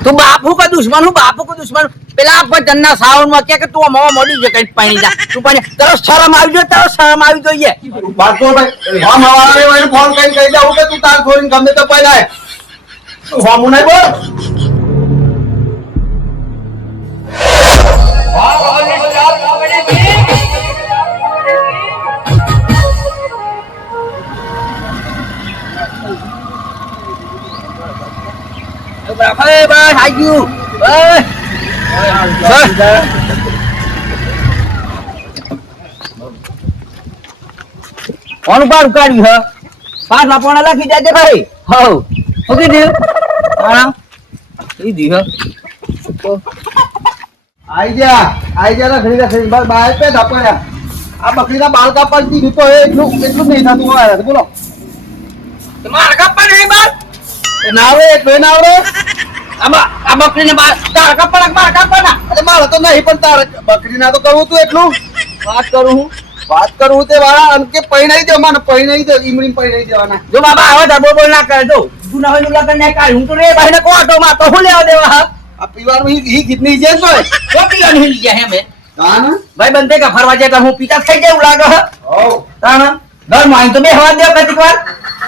તું બાપુ का दुश्मन हूँ बापू को दुश्मन પેલા ભજનના સાવનમાં કે તું મોમાં મોડી જે કઈ પાણી જા તું પાણી તારો શરમ આવી જોઈએ તારો શરમ આવી જોઈએ બાતો ભાઈ હમ હવારે ભાઈ ફોન કરી કહી દઉં કે તું તાર છોડીને ગમે તો પહેલા હમ નહીં બોલ બસ આવી ગયું કોણ પાર ઉકાળ્યું હ પાંચ લાપોણા લખી જાજે ભાઈ હવ ઓકે દીવ આરામ ઈ દીવ આઈ જા ના ખરીદા બસ બાય પે ધપડ્યા આ બકરીના બાળ કાપવા દીધું તો એટલું નહીં થતું હોય બોલો માર કાપા નહીં બસ નાવડે તો નાવડે આ બકરીને તાર કાપા અરે મારે તો નહીં પણ તાર બકરીના તો કરવું તું એટલું વાત કરું તે વાળા અને કે પૈણાઈ દે મને પૈણાઈ દે ઈમડી પૈણાઈ દેવાના જો બાબા આવે તો બોલ ના કરે તો તું ના હોય તો લગન નહીં કાઢ હું તો રે ભાઈ ને કોટો માં તો હું લેવા દેવા હા આ પીવાનું હી કિતની છે તો પીવાનું હિલ ગયા હે મે હા ને ભાઈ બંધે કા ફરવા જાય તો હું પીતા થઈ જાય એવું લાગે હ હો તાણ ઘર માં તો બે હવા દે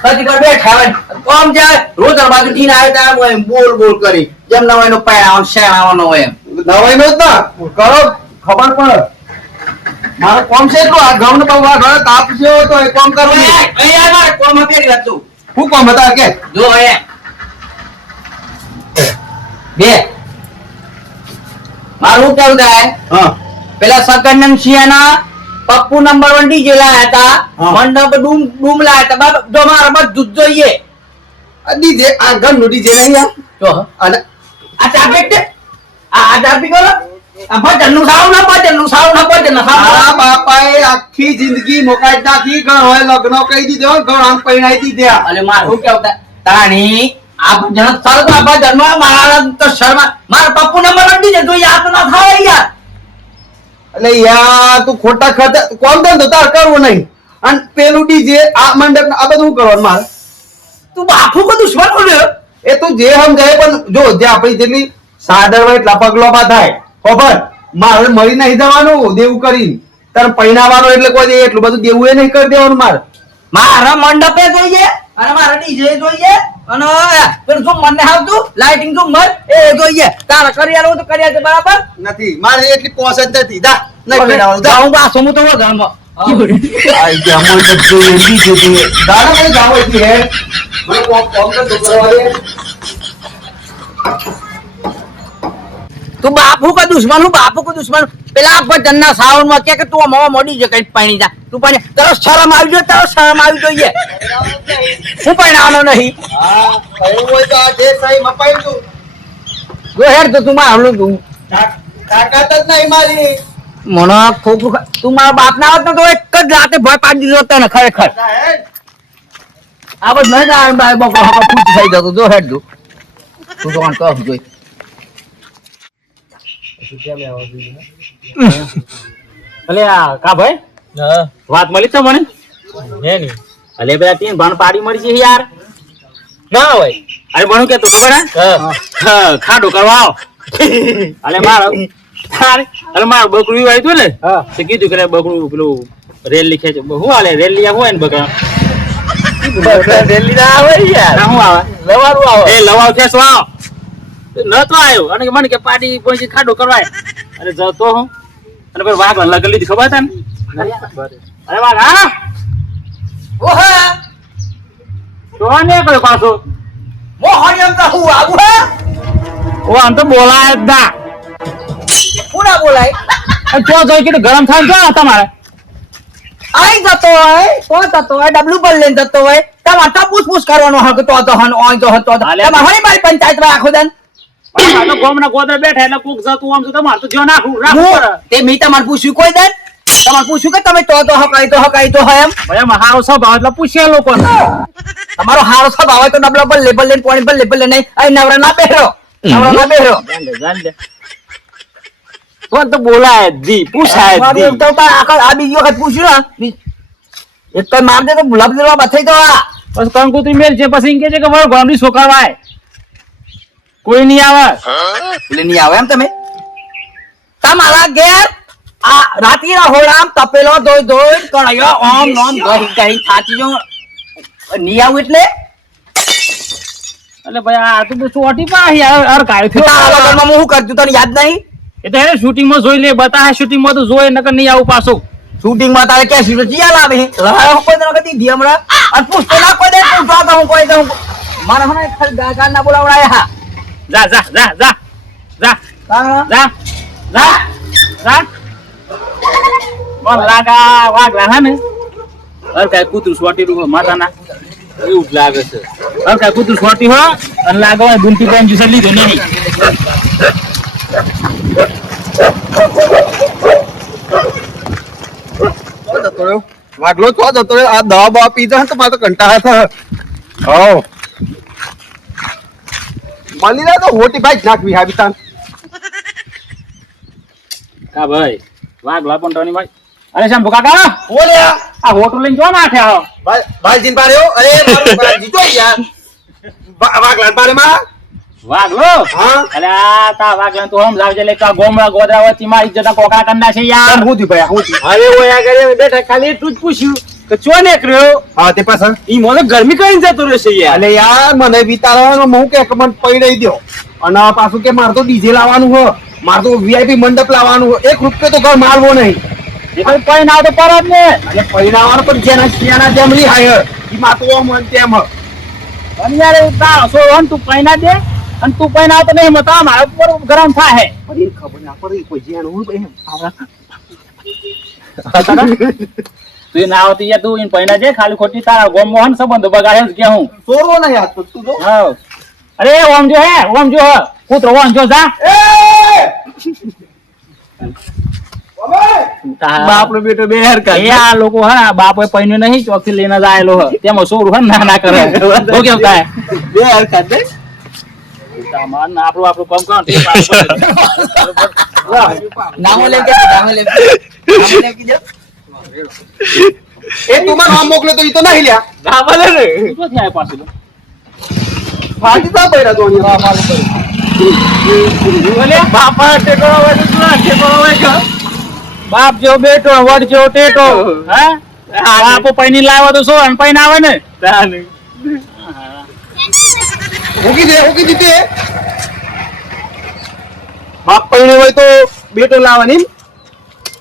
કતિકવાર બેઠા હોય કોમ જાય રોજ બાજુ ટીન આવે ત્યાં બોલ કરી જેમ ના હોય નો પાયણ શેણાવાનો હોય નવાઈ નો જ ના કરો ખબર પડે મારે કોમ છે એટલું આ ઘઉં ને બહુ આ ઘરે તાપ છે તો એ કોમ કરવું અહીંયા મારે કોમ આપેલી વાત તું શું કોમ હતા કે જો અહીંયા બે મારું કેવું થાય હા પેલા સકનન સિયાના પપ્પુ નંબર 1 ડીજે લાયા હતા મંડપ ડૂમ લાયા હતા બાબા જો મારા બધું જ જોઈએ ડીજે આ ઘર નું ડીજે નહીં આ તો અને આ ચાપેટ આ ચાપી કરો આ ભજનનું સાવ ના આ બાપાએ આખી જિંદગી મોકાઈ નાખી ઘર હોય લગ્ન કહી દીધો ઘર આમ પૈણાઈ દીધા અલે મારું કેવું તાણી આ ભજન સરસ આ ભજનમાં મારા તો શર્મા મારા પપ્પુ નંબર 1 ડીજે જોઈએ આ તો ના થાય યાર એટલે યાર તું ખોટા ખર્ચ કોમ ધંધો તાર કરવું નહીં અને પેલું ડીજે આ મંડપ આ બધું કરવાનું મારે તું બાપુ કો દુશ્મન બોલ્યો એ તું જે સમજાય પણ જો જે આપણી જેટલી સાદર હોય એટલા પગલોમાં થાય ખબર મારે મળી નહીં જવાનું દેવું કરીને તારે પૈણાવાનું એટલે કોઈ એટલું બધું દેવું એ નહીં કરી દેવાનું મારે મારા મંડપે જોઈએ અને મારા ડીજે જોઈએ અને પેલું શું મને આવતું લાઇટિંગ શું મર એ જોઈએ તારા કરિયાર તો કરિયાર છે બરાબર નથી મારે એટલી પોસ જ નથી દા નહીં પૈણાવાનું જાઉં બા સમુ તો ઘરમાં આઈ ગયા મોય તો જોઈએ ડીજે જોઈએ દાડા મને જાવ હતી હે મને કોમ તો કરવાલે તું બાપુ કા દુશ્મન પેલા ભજનના સાવનમાં કે તું મોમાં મોડી જે કઈ પાણી જા તું પાણી તારો શરમ આવી જોઈએ હું પાણી નહીં હા કયું હોય તો આ જે સહી મપાઈ તું જો હેર તો તું મારું તું તાકાત જ નહીં મારી મને ખોખું તું મારા બાપ ના આવત તો એક જ રાતે ભય પાડી દીધો તને ખરેખર આ બધું નહીં બાય બકો ખુશ થઈ જતો જો હેડ તું તો કોણ કહું જોઈ અલે આ કા ભાઈ વાત મળી તો મને હે ની અલે પેલા તીન ભાણ પાડી મળી છે યાર ના હોય અરે ભણું કે તું ખબર હે ખાડો કરવા આવ અલે માર બકરું આવી તું ને તો કીધું કે બકરું પેલું રેલ લીખે છે હું હાલે રેલ લીયા હોય ને બકરા રેલ લી ના આવે યાર શું આવે લવારું આવે એ લવાવ છે શું આવ નતો આવ્યો અને મને કે પાડી કોઈ ખાડો કરવાય અરે જતો હું અને પછી વાઘ લગન લીધી ખબર તને અરે વાઘ હા ઓહા તો ને કરે પાછો મોહણિયમ તો હું આવું હે ઓ આમ તો બોલાય જ ના પૂરા બોલાય ચો જોઈ કે ગરમ થાય ક્યાં તમારે આઈ જતો હોય ડબલું પર લઈને જતો હોય તમારે તો પૂછ કરવાનો હક તો હન ઓય તો હતો તમારે હણી મારી પંચાયતમાં આખો દન તો ગોમના ગોદર બેઠા એટલે કોક જતું આમ તો તમારે તો જો નાખું તે મી તમારે પૂછ્યું કોઈ દન તમારે પૂછ્યું કે તમે તો હકાઈ તો હોય એમ ભાઈ મારો સ્વભાવ એટલે પૂછ્યા લોકો તમારો હારો સ્વભાવ હોય તો ડબલા પર લેબલ લઈને પાણી પર લેબલ લઈને અહીં નવરા ના બેહરો તો બોલાય જી પૂછાય જી તો આ બીજી વખત પૂછ્યું ને એક તો માર દે તો ગુલાબ દેવા બથાઈ તો બસ કંકુતરી મેલ છે પછી કે છે કે વળ ગોમડી સોકાવાય કોઈ નહીં આવે. એટલે નહીં આવે એમ તમે તમારા ઘેર આ રાતીના હોળામ તપેલો ધોઈ ધોઈ કણાયો ઓમ નોમ ગઈ ગઈ થાચી જો નહીં આવું એટલે એટલે ભાઈ આ તો ચોટી પાહી અર કાયો થયો. તારા લગનમાં હું શું કરતું તને યાદ નહીં એ તો એને શૂટિંગ માં જોઈ લે બતા શૂટિંગ માં તો જોઈ નકર નહીં આવું પાછું. શૂટિંગ માં તારે ક્યાં સીધો ચિયા લાવે લહાયો કોઈ તને કદી દી હમણાં અને પૂછતો ના કોઈ દે પૂછવા તો હું કોઈ દઉં મારા હમણાં ખાલી ગાળ ના બોલાવડાય હા જા જા જા જા જા તારા જા જા જા બોલ લાગા વાગલા હે ને અર કાય કૂતરું સોટી રૂ માતાના એવું જ લાગે છે. અર કાય કૂતરું સોટી હો અને લાગો ગુંટી બેન જુસે લીધો નહીં. વાગલો છો જતો રહ્યો. આ દવા બવા પી જાય તો મારે તો કંટાળા થાય. હો મળી જાય તો હોટી ભાઈ જ નાખવી હા બિતાન. કા ભાઈ વાગલા પણ ટોની ભાઈ અરે શંભુ કાકા બોલ્યા આ હોટલ લઈને જો ના આઠ્યા હો. ભાઈ જીન પાડ્યો. અરે મારો ભાઈ જીતો યાર. વાગલા પાડે માં વાગલો હા અરે આ તા વાગલા તો હમ જાવજે લે કા ગોમડા ગોદરાવતી માં ઇજ્જત કોકા કંડા છે યાર. હું થયું ભાઈ હું થયું. અરે ઓયા કરે બેટા ખાલી એટલું જ પૂછ્યું કે ચો નીકળ્યો હા તે પાછળ ઈ મને ગરમી કરીને જતો રહેશે યાર. અલે યાર મને વિચારવાનો હું કે મને પડી દો અને પાછું કે મારે તો ડીજે લાવવાનું હો મારે તો વીઆઈપી મંડપ લાવવાનું હો. 1 રૂપિયો તો ઘર મારવો નહીં. એ તો કોઈ ના તો પરત ને એટલે પરિણામવાનું પણ જેના શિયાના જેમ લી હાયર ઈ માતો મન તેમ હ. અને યાર તા સોન તું પૈના દે અને તું પૈના તો નહીં મતા મારા ઉપર ગરમ થાય પણ એ ખબર ના પડે કોઈ જેનું હોય એમ આવડા તું ના આવતી યાર તું ઈન પૈના દે ખાલી ખોટી તારા ગોમ મોહન સંબંધ બગાડે છે કે હું ચોરો ના યાર તો તું તો હા અરે ઓમ જો હે ઓમ જો કૂતરો ઓમ જો જા બાપનો બેટો બે હેર એ આ લોકો હા બાપે પૈને નહીં ચોકથી લઈને જ આયેલો હે તેમાં સોરું હે ના ના કરે તો કેમ થાય બે હેર કાઢ દે સામાન આપણું કામ કર નામો લેકે જો એ તું મને આમ મોકલે તો ઈ તો નહીં લ્યા ના ભલે ને તો થાય પાછું ફાટી તા બૈરા તો અહીંયા માલું કરી બોલે બાપા ટેકો વાળું તું ટેકો વાળો બાપ જેવો બેટો વડ જેવો ટેટો હે બાપો પૈની લાવ્યો તો શું અને પૈન આવે ને મૂકી દીધે બાપ પૈણે હોય તો બેટો લાવવાની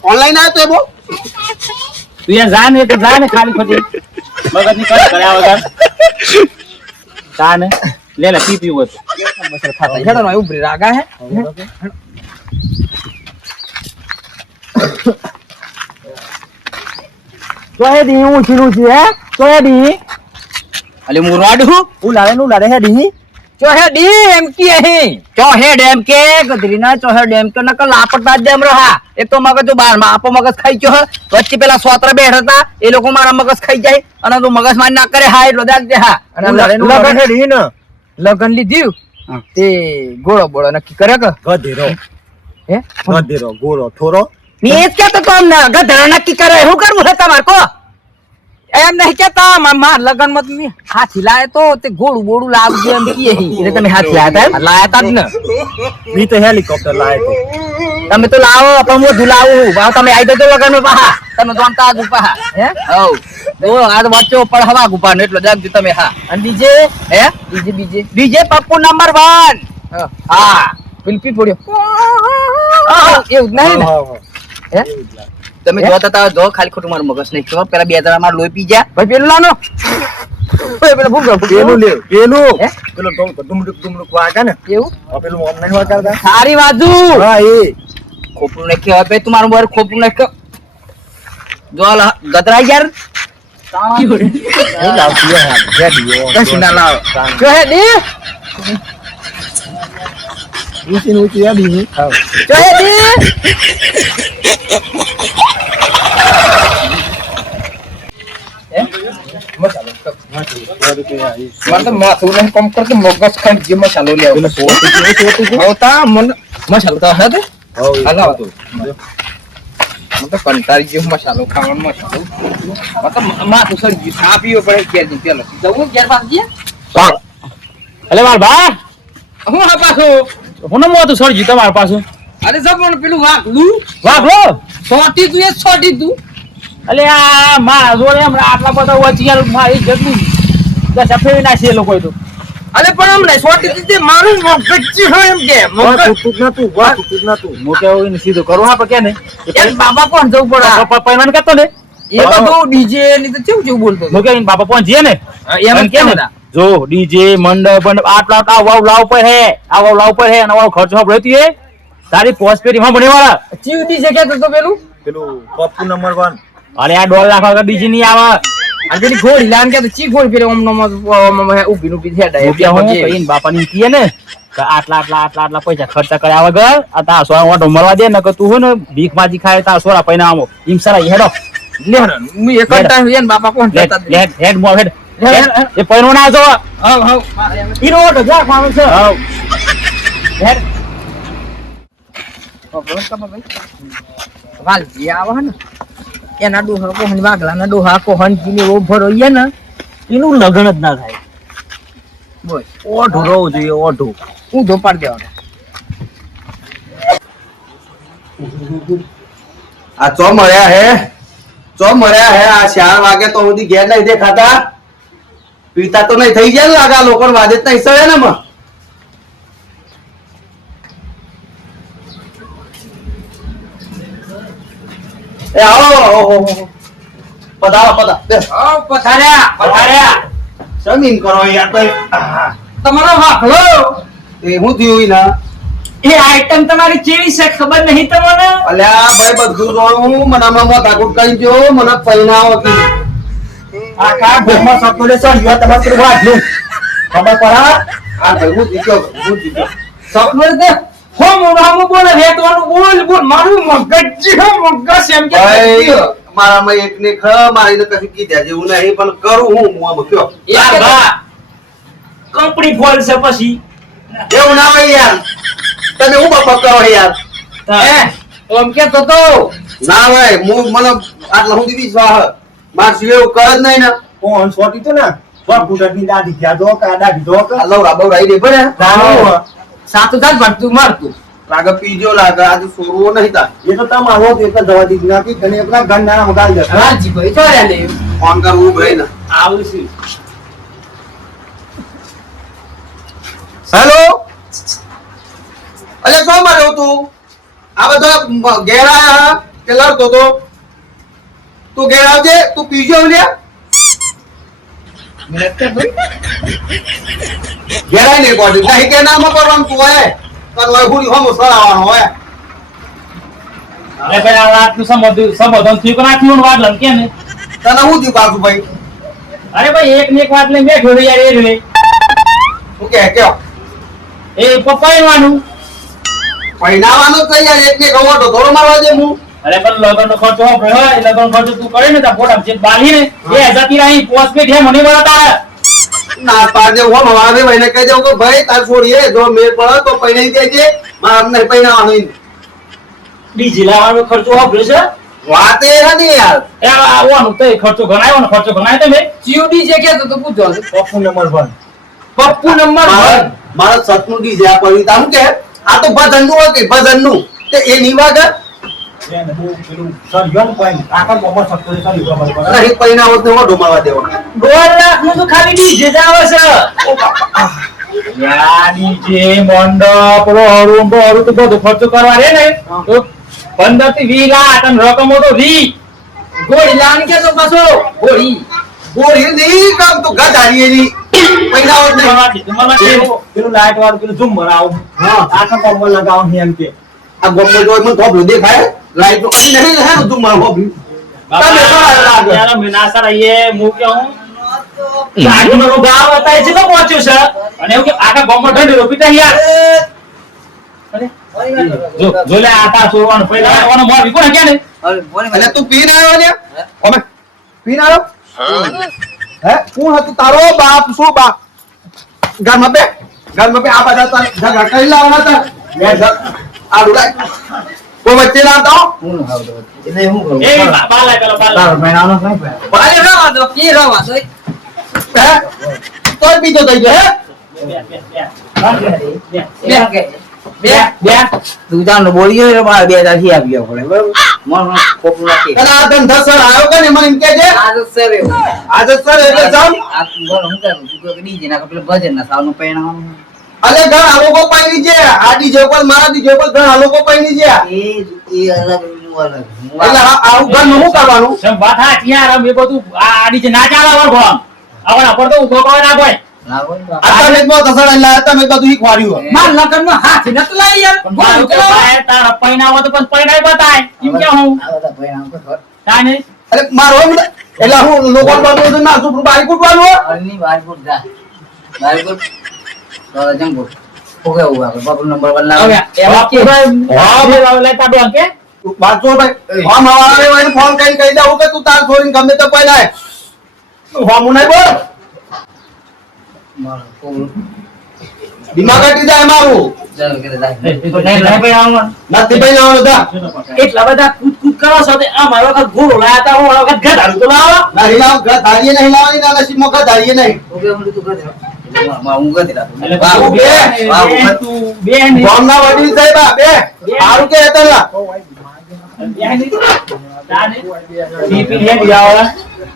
ઓનલાઈન આવ્યો તો એ બો તું યાર જા ને ખાલી ખોટી મગજની કઈ કર્યા વગર જા ને લે લે પી પીવું હતું ખાતા હેડો ના ઉભરી રાગા હે ચોહેડી હું છીલું છું હે ચોહેડી અલે હું રોડું ઉલાડે હેડી ચોહેડી એમ કે હે ચોહેડ એમ કે ગધરીના ચોહેડ એમ કે નકલ લાપટા જ દેમ રહા એક તો મગજ તો બાર માં આપો મગજ ખાઈ ગયો હે વચ્ચે પેલા સોતરા બેઠા હતા એ લોકો મારા મગજ ખાઈ જાય અને તું મગજ મારી ના કરે હા એટલો દાગ દે હા લગન હેડી ને લગન લીધું તે ગોળો બોળો નક્કી કરે કે ગધેરો હે ગધેરો ગોળો થોરો મેં એ જ કહેતો તો અમને ગધેડો નક્કી કરે શું કરવું છે તમારે કો એમ નહીં કેતા માર લગન માં તમે હાથી લાય તો તે ગોળું બોળું લાવજો એમ કીએ એટલે તમે હાથી લાયા તા જ ને મી તો હેલિકોપ્ટર લાયો તમે તો લાવો પણ હું ધુલાવું ભાવ તમે આવી જજો લગન માં પાહા તમે જોનતા જ પાહા હે હવ તો આ વચ્ચે પર હવા ગુપા ને એટલો જાગજો તમે હા અને બીજે હે બીજે પપ્પુ નંબર 1 હા પિલપી પડ્યો એવું નહીં ને હે તમે જોતા તા જો ખાલી ખોટું મારું મગજ નહીં ખબર પેલા બે જણા માર લોહી પી ગયા ભાઈ પેલું લાનો પેલા ભૂખ પેલું લે પેલું હે પેલો ડુમડુક વાગા ને એવું પેલું ઓનલાઈન વાગા સારી બાજુ હા એ ખોપરું નાખ્યો હવે તું મારું બર ખોપરું નાખ્યો જો ગતરા યાર ના લાવ જો હે દી ઊંચી આડી જો હે દી માથું નહીં કમ કરતો મગજ ખાઈ જે મસાલો લે આવતા મને મસાલો તો હે હલાવ તું મને તો કંટાળી ગયો મસાલો ખાવાનો મસાલો મતલબ માથું સર ચા પીવો પડે કે પેલો જવું ઘેર પાસ ગયા અલે માર બા હું હા પાછું હું નમો હતું સરજી તમારા પાછું અરે સપણ પેલું વાગલું વાઘલો છોટી તું એ છોટી તું અલે આ મારા જોડે હમણાં આટલા બધા વચિયાર મારી જતું દસ ફેરી નાખી એ લોકોએ તો અરે પણ હમણાં છોટી તું તે મારું મગજ હોય એમ કે મોટે હોય સીધું કરું હા પણ કે ને એમ બાબા કોણ જવું પડે પૈમાન કરતો ને એ બધું ડીજે ની તો કેવું કેવું બોલતો હતો. મોકે એને બાપા પણ જીએ ને એમ કે ને જો ડીજે મંડપ આટલા આટલા વાવ લાવ પર હે આ વાવ લાવ પર હે અને વાવ ખર્ચો હબ રહેતી હે તારી પોસ્ટપેરી માં બનેવાળા ચીવ ડીજે કેતો તો પેલું પપ્પુ નંબર 1 અરે આ 1.5 લાખ વાળા ડીજે નહીં આવે આ પેલી ઘોડી લાન કે તો ચી ઘોડી પેલે ઓમ નમ ઉભી ઉભી થયા રૂપિયા હું કહીને બાપાની કીએ ને કે આટલા પૈસા ખર્ચા કર્યા વગર આ તા સોરા ઓટો મરવા દે ને કે તું હો ને ભીખ માજી ખાય તા સોરા પૈના આવો ઈમ સારા હેડો હું એક જ ટાઈમ એને બાપા કોણ હેડ જતા હેડ હેડ મો હેડ એ પૈનો ના જો હાવ હાવ ઈનો ઓટો જા ખાવે છે હાવ હેડ વાલજી આવા ને એના ડોહા કોહન વાગલા ના ડોહા કોહન કીને ઓભર હોઈએ ને એનું લગન જ ના થાય બોલ ઓઢું રહું જોઈએ ઓઢું હું ધોપાડ દેવાનો આ ચો મળ્યા હે આ 4 વાગે તો સુધી ઘેર નહીં દેખાતા પીતા તો નહીં થઈ ગયા ને લાગા લોકો વાદે જ નહીં સળે ને માં એ આવો પધારો બેસ. પથાર્યા જમીન કરો યાર તો તમારો વાકલો એ હું થયું ના એ આઈટમ તમારી કેવી છે ખબર નહીં તમને અલ્યા ભાઈ બધું જોયું મને હમણાં મોઢાકૂટ કરી દ્યો મને પૈણાવો હતી આ કા ઘરમાં સપોલે સર તમારે પેલું વાંચ્યું ખબર પડા આ ભાઈ હું જીત્યો સપનું દે હો મોઢામાં બોલે વેતવાનું બોલ મારું મગજ એમ કે ભાઈ મારામાં એકને મારીને કશું કીધા જેવું નહીં પણ કરું હું આમાં કયો યાર બા કંપની ફોલ છે પછી એવું ના હોય યાર તમે હું બપક કરો યાર ઓમ કે તો ના હોય હું મને આટલા સુધી વિશ્વાસ માર સિવાય એવું કરે જ નહીં ને કોણ છોટી તો ને કુદરતની દાદી ગયા દો કા દાદી દો કા આ લવરા બવરા ઈ દે ભરે સાતું થાત ભરતું મારતું લાગે પીજો લાગે આજે સોરવો નહીં તા એ તો તમારો તો એક જ દવા દીધી નાખી અને એકલા ગંડા મગાલ દે રાજી ભાઈ ચોર્યા લે ફોન કરવું ભાઈ ને આવું છે હેલો અલે શું માર્યો તું આ બધા ઘેર આયા કે લડતો તો તું ઘેર આવજે તું પીજો લે ઘેરાય નહીં કોડી નહીં કે નામ કરવાનું તું હોય કરવાય હુરી હોમો સરાવવાનો હોય અરે ભાઈ આ રાતનું સંબોધન થયું કે ના થયું વાત લમ કે ને તને હું થયું બાજુ ભાઈ અરે ભાઈ એક ને એક વાત લઈને બેઠો રે યાર એ રે શું કે કયો એ પપ્પાવાનું પહેનાવાનું કઈ યાર એક ને ગવો તો થોડો મારવા દે હું અરે પણ લગન નો ખર્ચો હોય લગન ખર્ચો તું કરે ને તા ફોટા જે બાલી ને એ હજાતી રહી પોસ્ટપેડ હે મને વાળા તારે ના પાડે હું મારે ભાઈને કહી દઉં કે ભાઈ તાર છોડીએ જો મેળ પડે તો પહેરાઈ દેજે મારે નહીં પહેરાવાનું ડીજી લાવવાનો ખર્ચો વાપર્યો છે વાત એ નથી યાર એ આવવાનું તો ખર્ચો ગણાયો ને ખર્ચો ગણાય તમે સીઓડી જે કે તો પૂછો પપ્પુ નંબર 1 પપ્પુ નંબર મારા સતનું ડીજે આ પડ્યું તા હું કે આ તો ભજનનું હોય કે ભજનનું તે એ નિવાગ એને બહુ પેલું સર યોન પોઈન્ટ આખા મોમો સપોલે સર ખબર પડા નહીં પહેરાવો તો હું ઢોમાવા દેવો 2 લાખ નું તો ખાલી ડીજે જ આવે છે યા ડીજે મંડપ રોડું બોરું તો બધું ખર્ચો કરવા રે ને તો 15 થી 20 લાખ અને રકમો તો 20 ગોળી લાન કે તો પાછો ગોળી ગોળી નહીં કામ તો ગધારી એની પહેરાવો જ નહીં પેલું લાઈટ વાળું પેલું ઝૂમ મરાવ હા. આખા કોમ્બો લગાવ એમ કે આ ગોમો જોઈ મને થોડું દેખાય લાઈટ નો નહીં હે તું મારો હોબી તમે સારા લાગે યાર મેના સારા એ મુ કે હું ગાડીનો ભાવ બતાય છે તો પહોંચ્યો છે અને એવું કે આખા ગોમો ઢંઢી રોપી તા યાર જો લે આટા સોરવાનો પહેલા આવવાનો મોર વિકો ને કે ને અને તું પીને આવ્યો ને ઓમે પીને આવ્યો હે કોણ હતું તારો બાપ શું બાપ ઘરમાં બે આ બધા તાર ઝઘડા કરી લાવવાના હતા આ રૂડાય કોઈ વચ્ચે ના આવતા એટલે હું કરું એ બાલા પેલો બાલા મહિનાનો કઈ ભાઈ રવા દો કી રવા દો હે તોય બીજો થઈ ગયો હે બે તું જાણ બોલી ગયો મારે 2000 થી આવ્યો પડે બરોબર મન કોપું નાખી અને આ ધંધા સર આવ્યો કે ને મને એમ કે છે આ તો સર એવું આજે સર એટલે જામ આ બોલ હું કરું તું કે ડીજે ના પેલો ભજન ના સાવનું પહેણાવ અલે ઘર આ લોકો પાઈની છે આ ડીજે પર મારા ડીજે પર ઘર આ લોકો પાઈની છે એ અલગ હું અલગ એટલે આવું ઘર નું શું કરવાનું સમ વાત હાચી યાર અમે બધું આ આડી છે ના ચાલે વર ભણ આવડા પર તો ઉભો કોઈ ના કોઈ આ તમે તો તસડ એટલે તમે બધું શીખવાડ્યું માર લગન નો હાથ નતો લાવી યાર પણ મારું તો ભાઈ તારા પૈણાવો તો પણ પૈણાય બતાય એમ કે હું આ બધા પહેણાવ તો તાને અરે મારો એટલે હું લોકો બધું ના સુપર બારી કૂટવાનું અરની બારકોટ જા બારકોટ તો જંગો ઓકે ઓકે આપણે બાપુ નંબર 1 લાવ હવે એવા કે હા બે લાવ લેતા બે કે વાંચો ભાઈ હા માવાને વાઈને ફોન કરીને કહી દઉં કે તું તાર છોરીને ગમે તો પહેલાય હું નહીં બોલ મારો કોલ દિમાગ હટી જાય મારું ચાલ કે જાય નહીં લઈ ભાઈ આવું નથી ભાઈ આવવાનું તા એટલા બધા કૂદ કરો છો તે આ મારો વખત ઘોડો લાયા તા હું આ વખત ગધાડું તો લાવો નહીં લાવ ધારીએ નહીં લાવવાની ના નસીબમાં ઘર ધારીએ નહીં ઓકે હું તું કરી માં હું ગતી રાખું એટલે વાહ તું બે તું બે ની ગામના વડીલ સાહેબ આ બે સારું કે હતા તાને પીપી હે દિયાવા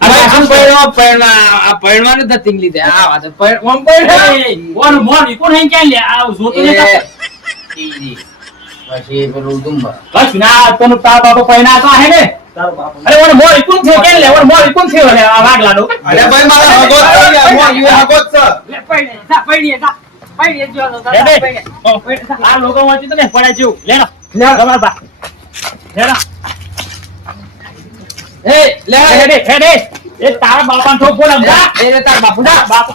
અરે આમ પૈણવાનું તો તિંગલી દે આ વાત ઓમ પૈણ કોણ મોન કોણ હે ક્યાં લે આ જોતો ને ઈજી પછી પેલું દુંબા બસ ના તને તાર બાપો પૈણા તો હે ને અરે ઓને મોર કોણ છે કેમ લે ઓને મોર કોણ છે ઓલે આ વાગલાનો અરે ભાઈ મારા હગોત થઈ ગયા હું યુ હગોત છે લે પૈણી જો આ લોકો વાંચી તો ને પડાય જેવું લે લે તમાર બા લે એ લે હેડે એ તારા બાપાને ઠોક બોલ સમજા એ તાર બાપુ ના બાપ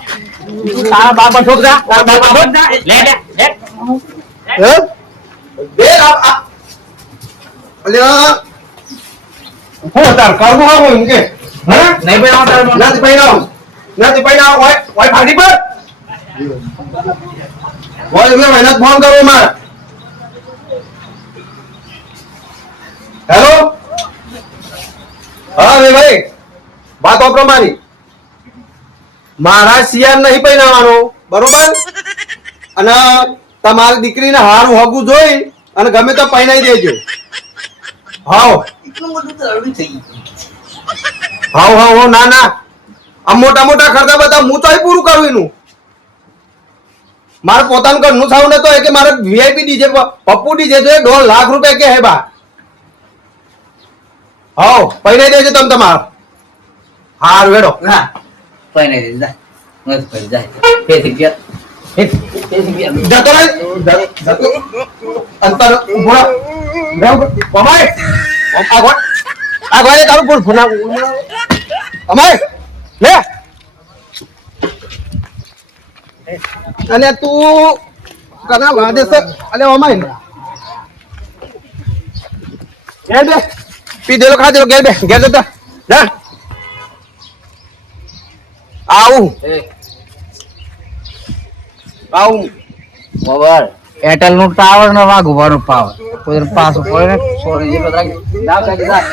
તારા બાપા ઠોક જા તારા બાપા ઠોક જા લે હે બે આ અલ્યા હું તાર કાળું આવો એમ કે હે નહીં ભાઈ આવતા નથી પૈણાવ નથી પૈણાવ ઓય ઓય ભાગી પર ઓય મે મહેનત ફોન કરો માર હેલો હા વે ભાઈ વાત પ્રમાણે મારા શિયાર નહીં પૈણાવાનો બરોબર અને તમારી દીકરીને હારું હગું જોઈ અને ગમે તો પૈણાઈ દેજો હાવ એટલું બધું તો અડું થઈ હાવ હાવ હાવ ના ના આ મોટા મોટા ખર્ચા બધા હું ચોય પૂરું કરું એનું મારે પોતાનું ઘરનું સાવ નતો એ કે મારે વીઆઈપી ડીજે પપ્પુ ડીજે તો 1.5 લાખ રૂપિયા કે હે બા હાવ પૈણાઈ દેજો તમે તમાર હાર વેડો ના પહેને દે જા મત પર જાય ફેથી ગયા જતો રહે જતો અંતર ઉભો રહો કમાય આગળ તારું બોલ ફોના કમાય લે અને તું કના વાદે સર અલે અમાય ગેર બે પી દેલો ખા દેલો ગેર બે ગેર જતા જા આવું આવું મોબાઈલ એરટેલ નું ટાવર ને વાઘ ઉભાનું પાવર કોઈ પાસ ઉપર ને સોરી જે બધા દાવ કાઢી દા